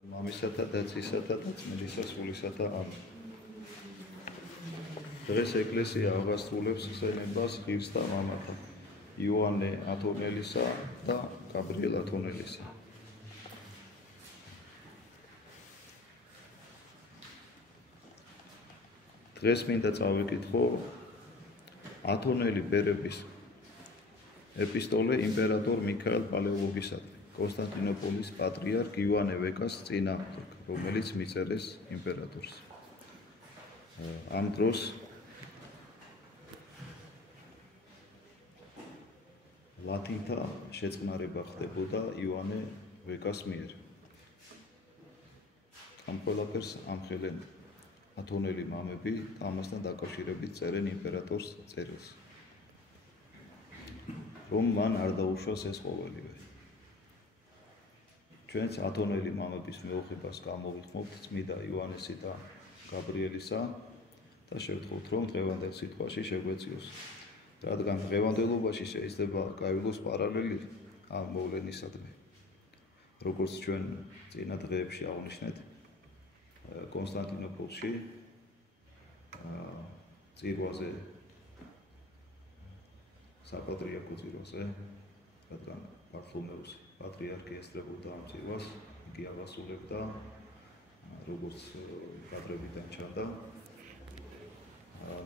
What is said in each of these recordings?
მამისათა და ძისათა და ძმებისა სულისათა ამენ. დღეს ეკლესია აღასრულებს ხსენებას ღირსთა მამათა იოანე ათონელისა და გაბრიელ ათონელისა. დღეს მინდა წავიკითხო ათონელი ბერების ეპისტოლე იმპერატორ მიქაელ პალეოლოგისადმი კონსტანტინოპოლის პატრიარქ იოანე ვეკას წინააღმდეგ, რომელიც მიწერეს იმპერატორს. ამ დროს ლათინთა შეწყნარება ხდებოდა იოანე ვეკას მიერ. ამ ყველაფერს ამხელენ ათონელი მამები და ამასთან დაკავშირებით წერენ იმპერატორს წერილს, რომ მან არ დაუშვას ეს ყოველივე. ჩვენც ათონელი მამების მეუღებას გამოვიხმობთ წმიდა იოანესი და გაბრიელისა და შევთხოვთ, რომ დღევანდელ სიტყვაში შეგვეციოს, რადგან დღევანდელობაში შეიძლება გაივლოს პარალელი ამ მოვლენისადმი. როგორც ჩვენ წინა დღეებში აღნიშნეთ, კონსტანტინოპოლში წირვაზე საპატრიარქო წირვაზე, რადგან ბართლომეუს პატრიარქი ესწრებოდა ამ წირვას, იგი აღასრულებდა, როგორც კადრებიდან ჩანდა,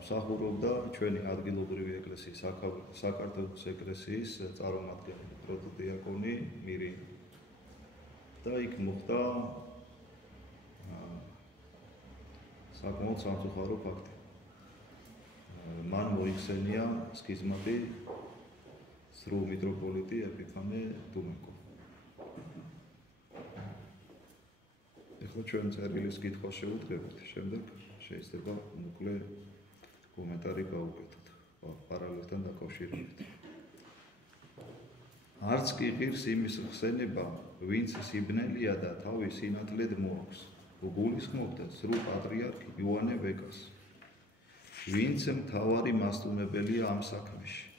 მსახურობდა ჩვენი ადგილობრივი ეკლესიის, საქართველოს ეკლესიის წარმომადგენელი პროტოდიაკონი მირი და იქ მოხდა საკმაოდ სამწუხარო ფაქტი. მან მოიხსენია სქიზმატი სრულ მიტროპოლიტი ეპიფანე დუმენკო. ეხლა ჩვენ წერილის კითხვა შევუდგებით, შემდეგ შეიძლება მოკლე კომენტარი გავუკეთოთ პარალელთან დაკავშირებით. არც კი ღირს იმის ხსენება, ვინც სიბნელია და თავი სინათლედ მოაქვს, გულისხმობდა სრულ პატრიარქ იოანე ვეკას, ვინც მთავარი მასტუმებელია ამ საქმეში,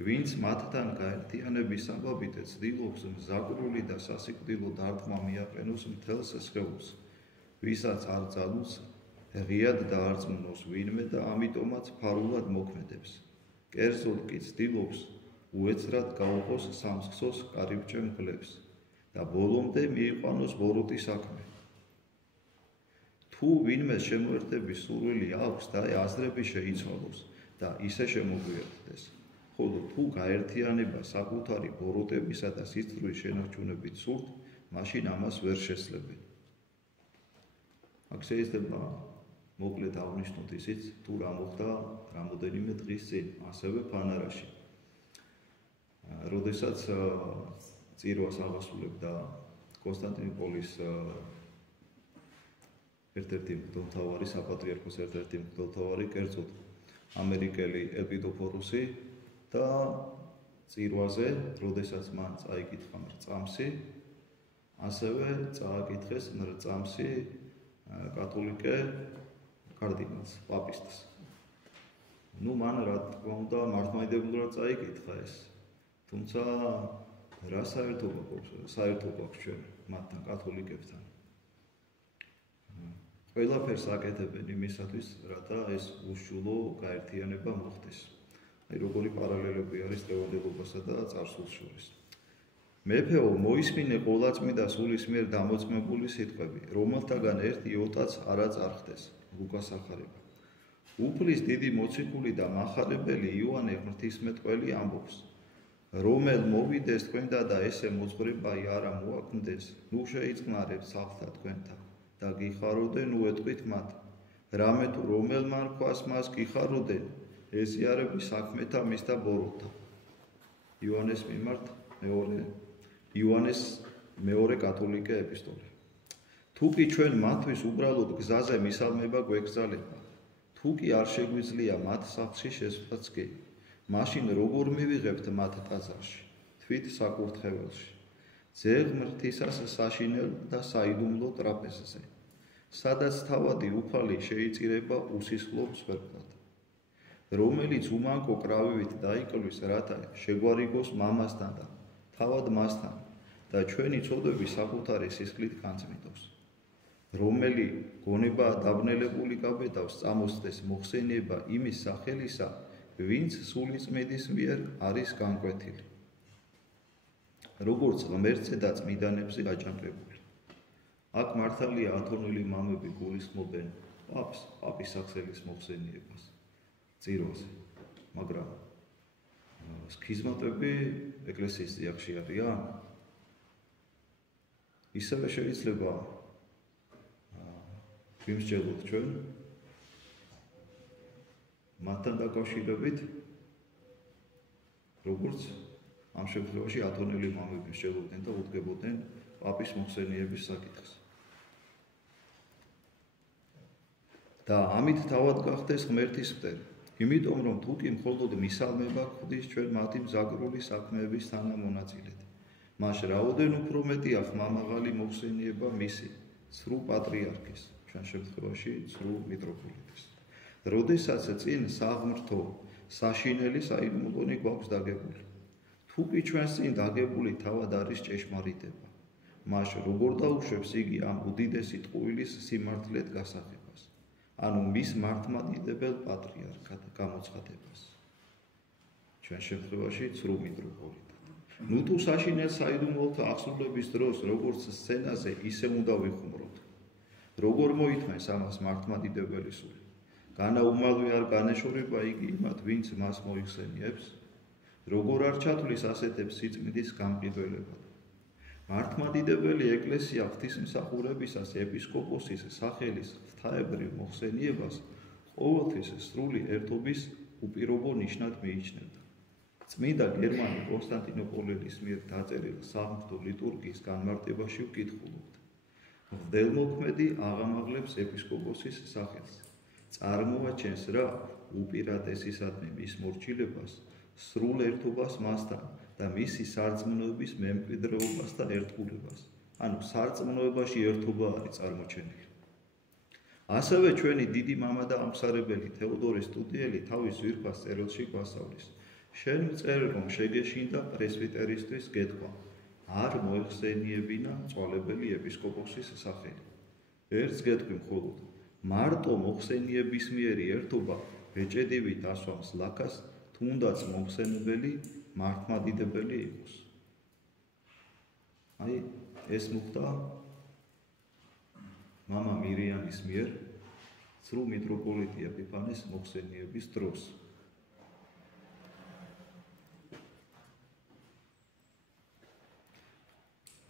ვინც მათთან გაერთიანების საბაბით ცდილობს მზაკრული და სასიკვდილო დარტყმა მიაყენოს მთელს სხეულს, ვისაც არ ძალუს ღიად დაარწმუნოს ვინმე და ამიტომაც ფარულად მოქმედებს. კერძოდ კი ცდილობს უეცრად გაუღოს სამსხსოს კარიბჭე მგლებს და ბოლომდე მიიყვანოს ბოროტი საქმე. თუ ვინმე შემოერთების სურვილი აქვს და აზრები შეიცვალოს და ისე შემოგვიერთდეს, ხოლო თუ გაერთიანება საკუთარი ბოროტებისა და სისწრუის შენარჩუნებით სურთ, მაშინ ამას ვერ შესძლებენ. აქ შეიძლება მოკლედ აღნიშნოთ ისიც, თუ რა მოხდა რამოდენიმე დღის წინ, ასევე ფანარაში. როდესაც წირვას აღასრულებდა კონსტანტინოპოლის ერთ-ერთი მღვდელმთავარი, საპატრიარქოს ერთ-ერთი მღვდელმთავარი, კერძოდ ამერიკელი ეპიდოფორუსი და წირვაზე, როდესაც მან წაიკითხა მრწამსი, ასევე წააკითხეს მრწამსი კათოლიკე კარდინალს, პაპისტს. მან რა თქმა უნდა მართლმადიდებლურად წაიკითხა ეს, თუმცა რა საერთობა გვაქვს ჩვენ მათთან, კათოლიკებთან. ყველაფერს აკეთებენ იმისათვის, რათა ეს უშუალო გაერთიანება მოხდეს. როგორი პარალელები არის დღევანდელობასა და წარსულს შორის. მეფეო, მოისმინე ყოვლადწმიდა სულის მიერ დამოწმებული სიტყვები, რომელთაგან ერთ იოტაც არ აწარხდეს. ლუკას ახარება. უფლის დიდი მოციქული და მახარებელი იოანე ღვთისმეტყველი ამბობს, რომელ მოვიდეს თქვენდა და ესე მოძღვრება არა მოაქმდეს, ნუ შეიწყნარებს სახლთა თქვენთა და გიხაროდენ უეტყვით მათ. რამე თუ რომელმა რქვას მას გიხაროდენ, ეზიარების საქმეთა მისთა ბოროტთა. იოანეს მიმართ იოანეს მეორე კათოლიკე ეპისტოლე. თუ კი ჩვენ მათთვის უბრალოდ გზაზე მისალმება გვეგზალება, თუ კი არ შეგვიძლია მათ სახლში შესვლაც კი, მაშინ როგორ მივიღებთ მათ ტაძარში, თვით საკურთხეველში, ძე ღმრთისას საშინელ და საიდუმლო ტრაპეზზე, სადაც თავადი უფალი შეიწირება უსისხლო მსხვერპლად, რომელიც უმანკო კრავივით დაიკლვის, რათა შეგვარიგოს მამასთან და თავად მასთან და ჩვენი ცოდვები საკუთარი სისხლით განწმიდავს. რომელი გონება დაბნელებული გაბედავს წამოსცეს მოხსენება იმის სახელისა, ვინც სულიწმიდის მიერ არის განკვეთილი. როგორც ღმერთზე და წმიდანებზე გაჯანყებული. აქ მართალია ათონელი მამები გულისხმობენ პაპის სახსელის მოხსენიებას წირვაზე, მაგრამ სქიზმატები ეკლესიის წიაღში არიან? ისევე შეიძლება ვიმსჯელოთ ჩვენ მათთან დაკავშირებით, როგორც ამ შემთხვევაში ათონელი მამები მსჯელობდნენ და უდგებოდნენ პაპის მოხსენიების საკითხს. და ამით თავად გახდეს ღმერთის მტერი. იმიტომ რომ თუკი მხოლოდ მისალმება გვხდის ჩვენ მათი მზაგრული საქმეების თანამონაწილედ, მას რაოდენ უფრო მეტია ხმამაღალი მოხსენიება მისი ცრუ პატრიარქის, ჩვენ შემთხვევაში ცრუ მიტროპოლიტის. როდესაც წინ საღმრთო საშინელი საიდუმლონი გვაქვს დაგებული. თუკი ჩვენს წინ დაგებული თავად არის ჭეშმარიტება, მას როგორ დაუშვებს იგი ამ უდიდესი ტყუილის სიმართლედ გასაღებას, ანუ მის მართლმადიდებელ პატრიარქად გამოცხადებას. ჩვენ შემთხვევაში ცრუ მიტროპოლიტად. ნუ თუ საშინელ საიდუმლოთა აღსრულების დროს როგორც სცენაზე, ისე უნდა ვიხუმროთ. როგორ მოითმეს ამას მართლმადიდებელი სული? განაუმალვი არ განეშორება იგი იმათ, ვინც მას მოიხსენიებს? როგორ არ ჩათვლის ასეთებს სიწმინდის გამყიდველებად? მართლმადიდებელი ეკლესია ღვთისმსახურებისას ეპისკოპოსის სახელის ღვთაებრივ მოხსენიებას ყოველთვის სრული ერთობის უპირობო ნიშნად მიიჩნევდა. წმინდა გერმანე კონსტანტინოპოლის მიერ დაწერილ საღმრთო ლიტურგიის განმარტებაში ვკითხულობთ. მღვდელმოქმედი აღამაღლებს ეპისკოპოსის სახელს. წარმოაჩენს რა უპირატესისადმი მის მორჩილებას, სრულ ერთობას მასთან და მისი სარწმუნოების მემკვიდრეობას და ერთგულებას. ანუ სარწმუნოებაში ერთობა არის წარმოჩენილი. ასევე ჩვენი დიდი მამა და ამსარებელი თეოდორე სტუდიელი თავის ძვირფას წერილში გვასწავლის. შენ ვწერ რომ შეგეშინდა პრესვიტერისთვის გეთქვა, არ მოეხსენიებინა მწვალებელი ეპისკოპოსის სახელი. ერთს გეთქვი მხოლოდ, მარტო მოხსენიებისმიერი ერთობა ბეჭედივით ასვამს ლაქას, თუნდაც მომხსენებელი მართლმადიდებელი იყოს. აი, ეს მოხდა მამა მირიანის მიერ ცრუ მიტროპოლიტი ეპიფანეს მოხსენიების დროს.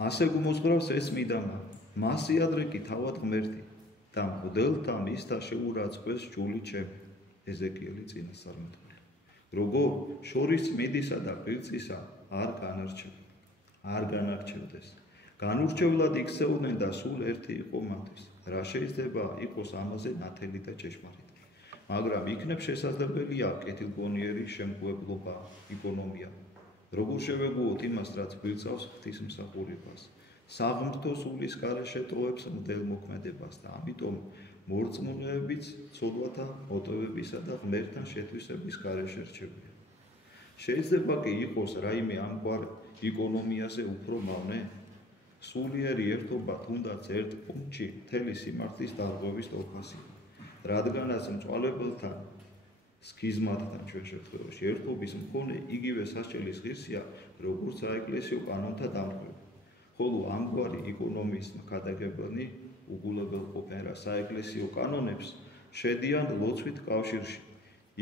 ასე გმოძღვრავს ეს მიდამა, მასიადრე კი თავად ღმერთი და მღვდელთა მისთა შეურაცხყვეს ჯული ჩემი. ეზეკიელი წინასწარმეტყველი. როგორ შორის წმიდისა და ღირსისა არ განარჩევდეს. განურჩევლად იქცეოდნენ და სულ ერთი იყო მათთვის. რა შეიძლება იყოს ამაზე ნათელი და ჭეშმარიტი. მაგრამ იქნებ შესაძლებელია კეთილგონიერი შემგუებლობა, იკონომია. როგორ შევეგუოთ იმას, რაც გვიწავს ღვთისმსახურებას, საღმრთო სულის გარეშე ტოვებს მღვდელმოქმედებას და ამიტომ მორწმუნეებიც ცოდვათა მოტივებისა და ღმერთთან შეთვისების გარეშე რჩებიან. შეიძლება კი იყოს რაიმე ამგვარ იკონომიაზე უფრო მავნე? სულიერი ერთობა თუნდაც ერთ პუნქტში მთელი სიმართლის დარღვევის ტოლფასია, რადგანაც მწვალებელთან სქიზმატთან ჩვენ შემთხვევაში ერთობის მქონე იგივე სასჯელის ღირსია, როგორც საეკლესიო კანონთა დამტვერვა. ხოლო ამგვარი იკონომიის მქადაგებლნი უგულებელყოფენ რა საეკლესიო კანონებს შედიან ლოცვით კავშირში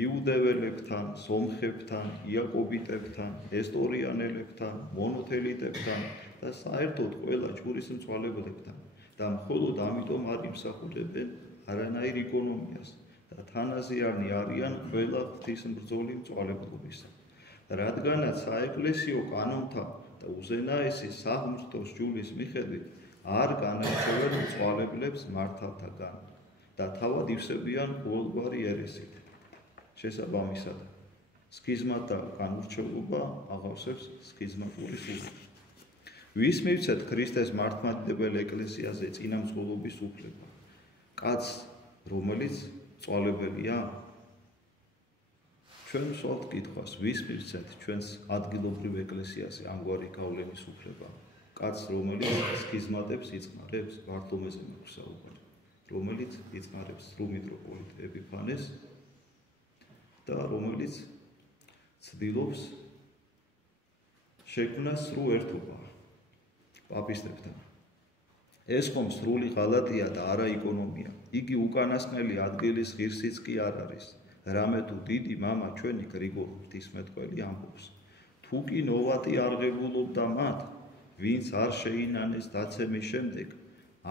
იუდეველებთან, სომხებთან, იაკობიტებთან, ესტორიანელებთან, მონოთელიტებთან და საერთოდ ყველა ჯგურის მწვალებლებთან და მხოლოდ ამიტომ არ იმსახურებენ არანაირ იკონომიას და თანაზიარნი არიან ყველა ღვთისმბრძოლი მწვალებლობისა. რადგანაც საეკლესიო კანონთა და უზენაესი საღმრთო სჯულის მიხედვით არ განარჩევენ მწვალებლებს მართალთაგან და თავად ივსებიან ყოველგვარი ერესით. შესაბამისად, სქიზმათა განურჩევლობა აღავსებს სქიზმატური სული. ვის მივცეთ ქრისტეს მართლმადიდებელ ეკლესიაზე წინამძღოლობის უფლება? კაცს, რომელიც მწვალებელია? ჩვენ ვსვავთ კითხვას, ვის მივცეთ ჩვენს ადგილობრივ ეკლესიაზე ამგვარი გავლენის უფლება? კაცს, რომელიც სქიზმატებს იწყნარებს, ბართლომეზე მაქვს საუბარი, რომელიც იწყნარებს სრულ მიტროპოლიტ ეპიფანეს და რომელიც ცდილობს შექმნას სრულ ერთობა პაპისტებთან. ეს ხომ სრული ღალატია და არა იკონომია. იგი უკანასკნელი ადგილის ღირსიც კი არ არის. რამე თუ დიდი მამა ჩვენი გრიგოლ ღვთისმეტყველი ამბობს. თუ კი ნოვატი არღებულობდა მათ, ვინც არ შეინანეს დაცემის შემდეგ,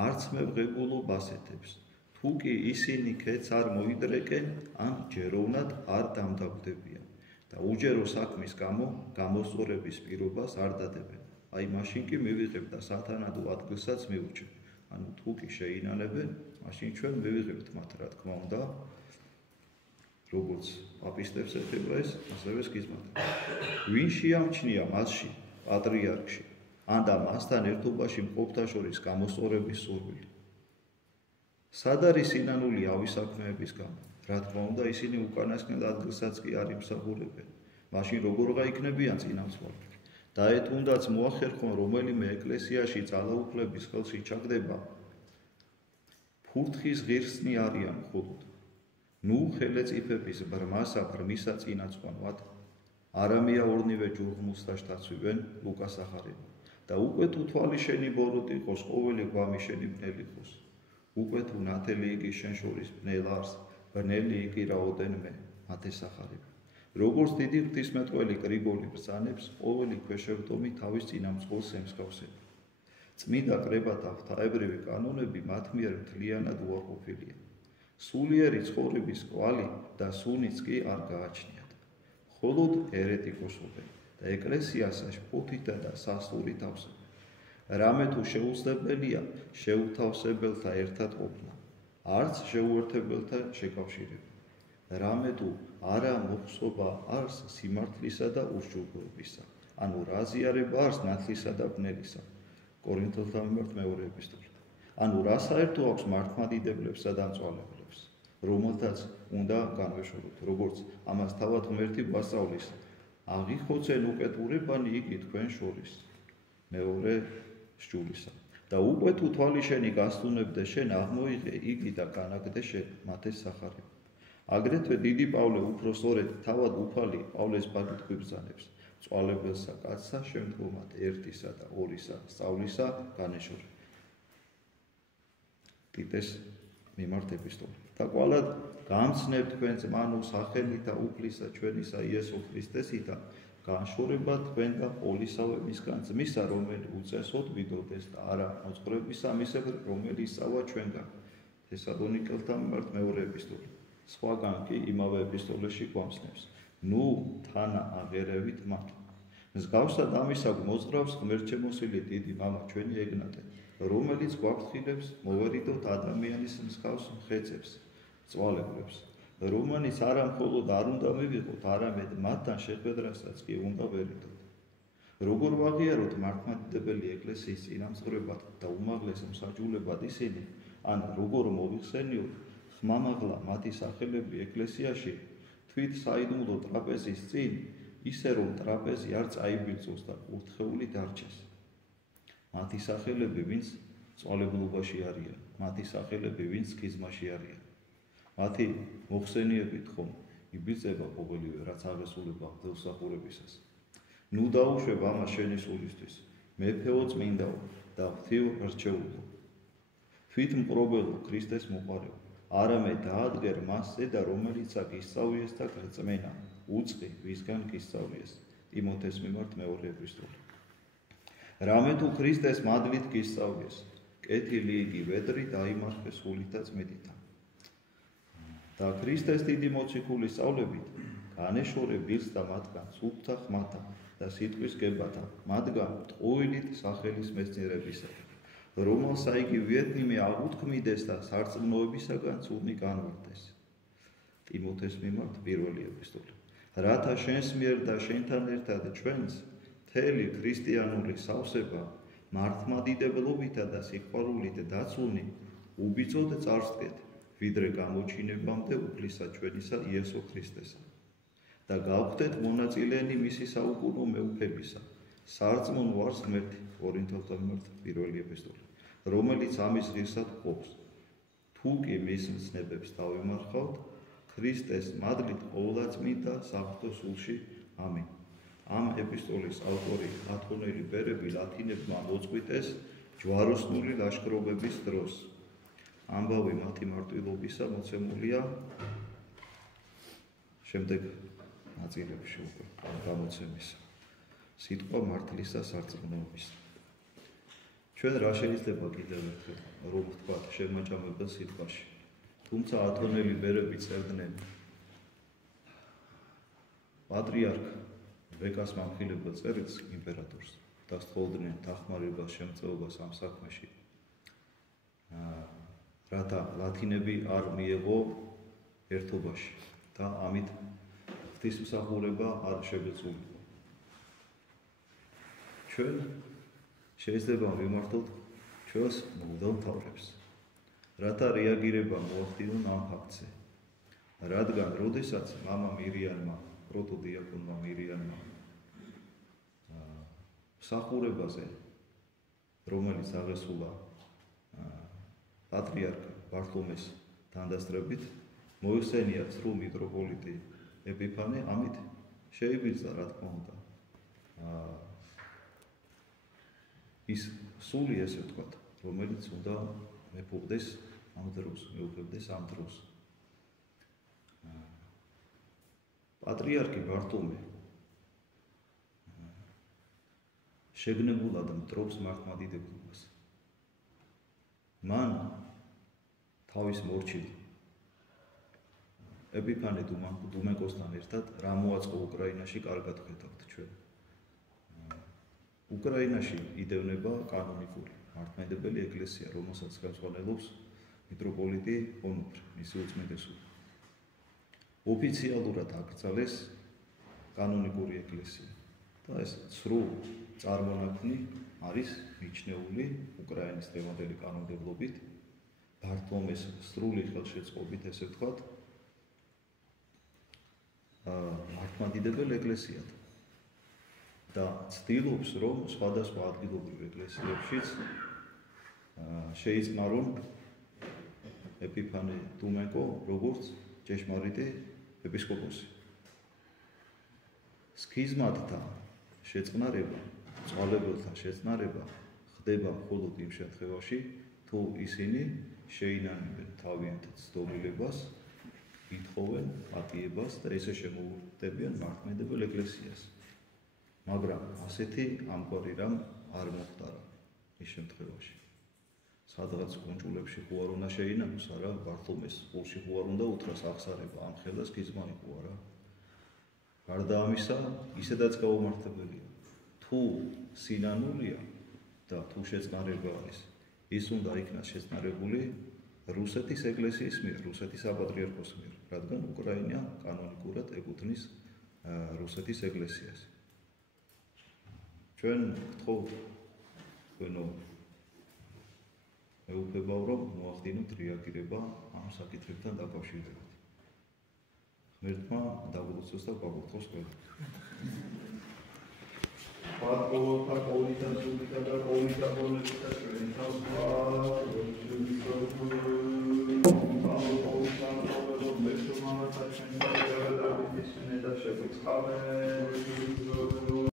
არც მე ვღებულობ ასეთებს. თუ კი ისინი ქეთს არ მოიდრეკენ, ან ჯეროვნად არ დამდაბდებიან და უჯერო საქმის გამო გამოსწორების პირობას არ დადებენ. აი მაშინ კი მივიღებ და სათანადო ადგილსაც მივუჩებ. ანუ თუ კი შეინანებენ, მაშინ ჩვენ მივიღებთ მათ, რა თქმა უნდა, როგორც პაპისტებს ეხება ეს, ასევე სქიზმატებს. ვინ შეამჩნია მასში, პატრიარქში, ან და მასთან ერთობაში მყოფთა შორის გამოსწორების სურვილი. სად არის სინანული ავი საქმეების გამო? რა თქმა უნდა, ისინი უკანასკნელ ადგილსაც კი არ იმსახურებენ. მაშინ როგორღა იქნებიან წინამძღოლები? და თუნდაც მოახერხონ რომელიმე ეკლესიაში ძალაუფლების ხელში ჩაგდება, ფურთხის ღირსნი არიან მხოლოდ. ნუ ხელეწიფების ბრმასა ბრმისა წინაწყვანვად, არამეა ორნივე ჯურღმულს დაშთაცვივენ ლუკას ახარება. და უკვე თუ თვალი შენი ბოროტ იყოს, ყოველი გვამი შენი ბნელი იყოს. უკვე თუ ნათელი იგი შენ შორის ბნელ არს, ბნელი იგი რაოდენ მე, მათ ესახარება. როგორც დიდი ღვთისმეტყველი გრიგოლი ბრძანებს, ყოველი ქვეშევრდომი თავის წინამძღოლს ემსგავსება. წმინდა კრებათა ღვთაებრივი კანონები მათ მიერ მთლიანად უარყოფილია. სულიერი ცხოვრების კვალი და სუნიც კი არ გააჩნიათ. მხოლოდ ერეტიკოსობენ და ეკლესიას შფოთითა და სასტურით ავსებენ. რამე თუ შეუძლებელია შეუთავსებელთა ერთად ყოფნა, არც შეუერთებელთა შეკავშირება. რამე თუ არა მოხსობა არს სიმართლისა და ურჩულობისა, ანუ რა ზიარება არს ნათლისა და ბნელისა. კორინთელთა მიმართ მეორე ეპისტოლე. ანუ რა საერთო აქვს მართლმადიდებლებსა და მწვალებლებს, რომელთაც უნდა განვეშოროთ, როგორც ამას თავად ღმერთი გვასწავლის, აღიხოცენ უკეთურებანი იგი თქვენ შორის, მეორე სჯულისა. და უკვე თუ თვალი შენი გასტუნებდე შენ, აღმოიღე იგი და განაგდე შენ, მათ ესახარება. აგრეთვე დიდი პავლე უფრო სწორედ თავად უფალი პავლეს ბაგით გვიბრძანებს, მწვალებელსა კაცსა შემდგომად ერთისა და ორისა სწავლისა განეშორე. ტიტეს მიმართ ეპისტოლე. და კვალად გამცნებ თქვენ ძმანო სახელით და უფლისა ჩვენისა იესო ქრისტესითა, განშორება თქვენ და ყოვლისავე მისგან ძმისა, რომელი უწესოდ ვიდოდეს და არა მოწყვრებისა მისებრ, რომელი ისწავლა ჩვენგან. თესალონიკელთა მიმართ მეორე ეპისტოლე. სხვაგან კი იმავე ეპისტოლეში გვამცნებს. ნუ თანა აღერევით მათ. მსგავსად ამისა მოძღვრავს ღმერთშემოსილი დიდი მამა ჩვენი ეგნატე, რომელიც გვაფრთხილებს მოვერიდოთ ადამიანის მსგავს მხეცებს, მწვალებლებს, რომელიც არა მხოლოდ არ უნდა მივიღოთ, არამედ მათთან შეხვედრასაც კი უნდა ვერიდოთ. როგორ ვაღიაროთ მართლმადიდებელი ეკლესიის წინამძღვრებად და უმაღლეს მსაჯულებად ისინი, ან როგორ მოვიხსენიოთ ხმამაღლა მათი სახელები ეკლესიაში თვით საიდუმლო ტრაპეზის წინ, ისე რომ ტრაპეზი არ წაიბილწოს და კურთხეული დარჩეს. მათი სახელები ვინც მწვალებლობაში არიან, მათი სახელები ვინც სქიზმაში არიან. მათი მოხსენიებით ხომ იბიძება ყოველივე, რაც აღესრულება ღვთისმსახურებისას. ნუ დაუშვებ ამას შენი სულისთვის, მეფეო წმინდაო და ღვთივ რჩეულო, თვით მპყრობელო ქრისტეს მოყარეო, არამედ დაადგერ მას ზედა, რომელიცა გისწავლიეს და გრწმენა, უწყი, ვისგან გისწავლიეს. ტიმოთეს მიმართ მეორე ეპისტოლე. რამე თუ ქრისტეს მადლით გისწავლიეს, კეთილი იგი ვედრი დაიმარხე სულით და წმენდითა. და ქრისტეს დიდი მოციქულის სწავლებით განეშორე ბილს და მათგან სულთა ხმათა და სიტყვის გებათა, მათგან ტყუილით სახელის მეცნიერებისა, რომელსა იგი ვიეთნიმე აღუთქმიდეს და სარწმუნოებისაგან ცუდნი განვარდეს. ტიმოთეს მიმართ პირველი ეპისტოლე. რათა შენს მიერ და შენთან ერთად ჩვენს მთელი ქრისტიანული სავსება მართლმადიდებლობითა და სიყვარულით დაცული უბიძოდ წარსდგეთ, ვიდრე გამოჩინებამდე უფლისა ჩვენისა იესო ქრისტესა. და გავხდეთ მონაწილენი მისი საუკუნო მეუფებისა, სარწმუნო არის ღმერთი, კორინთელთა მიმართ პირველი ეპისტოლე, რომელიც ამის ღირსად ყოფს. თუ კი მის მცნებებს დავიმარხავთ, ქრისტეს მადლით ყოვლადწმინდა საღვთო სულში. ამინ. ამ ეპისტოლის ავტორი ათონელი ბერები ლათინებმა მოწყვიტეს ჯვაროსნული ლაშქრობების დროს. ამბავი მათი მარტვილობისა მოცემულია შემდეგ ნაწილებში უკვე გამოცემის. სიტყვა მართლისა სარწმუნოების. ჩვენ რა შეიძლება კიდევ ერთხელ რომ ვთქვათ შემაჭამებელ სიტყვაში. თუმცა ათონელი ბერები წერდნენ პატრიარქ ვეკას მამხილებელ წერილს იმპერატორს და სთხოვდნენ დახმარებას, შემწეობას ამ საქმეში. რათა ლათინები არ მიეღო ერთობაში და ამით ღვთისმსახურება არ შეგეწულიყო. ჩვენ შეიძლება ვიმართოთ ჩვენს მღვდელ მთავრებს, რათა რეაგირება მოახდინონ ამ ფაქტზე. რადგან როდესაც მამა მირიანმა, პროტოდიაკონმა მირიანმა მსახურებაზე, რომელიც აღესრულა პატრიარქ ბართლომეს თანდასწრებით, მოიხსენია სრულ მიტროპოლიტი ეპიფანე, ამით შეიბიძა, რა თქმა უნდა, ის სული, ესე ვთქვათ, რომელიც უნდა მეფობდეს ამ დროს, მეუფებდეს ამ დროს. პატრიარქი ბართლომე შეგნებულად მტრობს მართლმადიდებლობას. მან თავის მორჩილ ეპიფანე დუმენკოსთან ერთად რა მოაწყო უკრაინაში, კარგად ხედავთ ჩვენ. უკრაინაში იდევნება კანონიკური მართლმადიდებელი ეკლესია, რომელსაც ხელმძღვანელობს მიტროპოლიტი ონუფრე, მისი უწმიდესობა. ოფიციალურად აკრძალეს კანონიკური ეკლესია და ეს სრულ წარმონაქმნი არის მიჩნეული უკრაინის დღევანდელი კანონმდებლობით, ბართლომეს სრული ხელშეწყობით, ესე ვთქვათ, მართლმადიდებელ ეკლესიად და ცდილობს, რომ სხვადასხვა ადგილობრივ ეკლესიებშიც შეიწყნარონ ეპიფანე დუმენკო როგორც ჭეშმარიტი ეპისკოპოსი. სქიზმატთა შეწყნარება, წყალებელთა შეწყნარება ხდება მხოლოდ იმ შემთხვევაში, თუ ისინი შეინანებენ თავიანთ ცდობილებას, ითხოვენ პატიებას და ესე შემოუხდებიან მართლმადიდებელ ეკლესიას. მაგრამ ასეთი ამგვარი რამ არ მოხდარა ის შემთხვევაში. სადღაც კონჭულებში ხო არ უნდა შეინანოს, არა, ბართლომეს სულში ხო არ უნდა უთრას აღსარება, ამ ხელას სქიზმა იყო, არა. გარდა ამისა, ისედაც გაუმართებელია. თუ სინანულია და თუ შეწყნარება არის, ის უნდა იქნას შეწყნარებული რუსეთის ეკლესიის მიერ, რუსეთის საპატრიარქოს მიერ, რადგან უკრაინა კანონიკურად ეკუთვნის რუსეთის ეკლესიას. ჩვენ გთხოვთ თქვენო მეუფებაო, რომ მოახდინოთ რეაგირება ამ საკითხებთან დაკავშირებით. ღმერთმა დაგლოცოს და გვაგოთხოვს ყველას. Pat,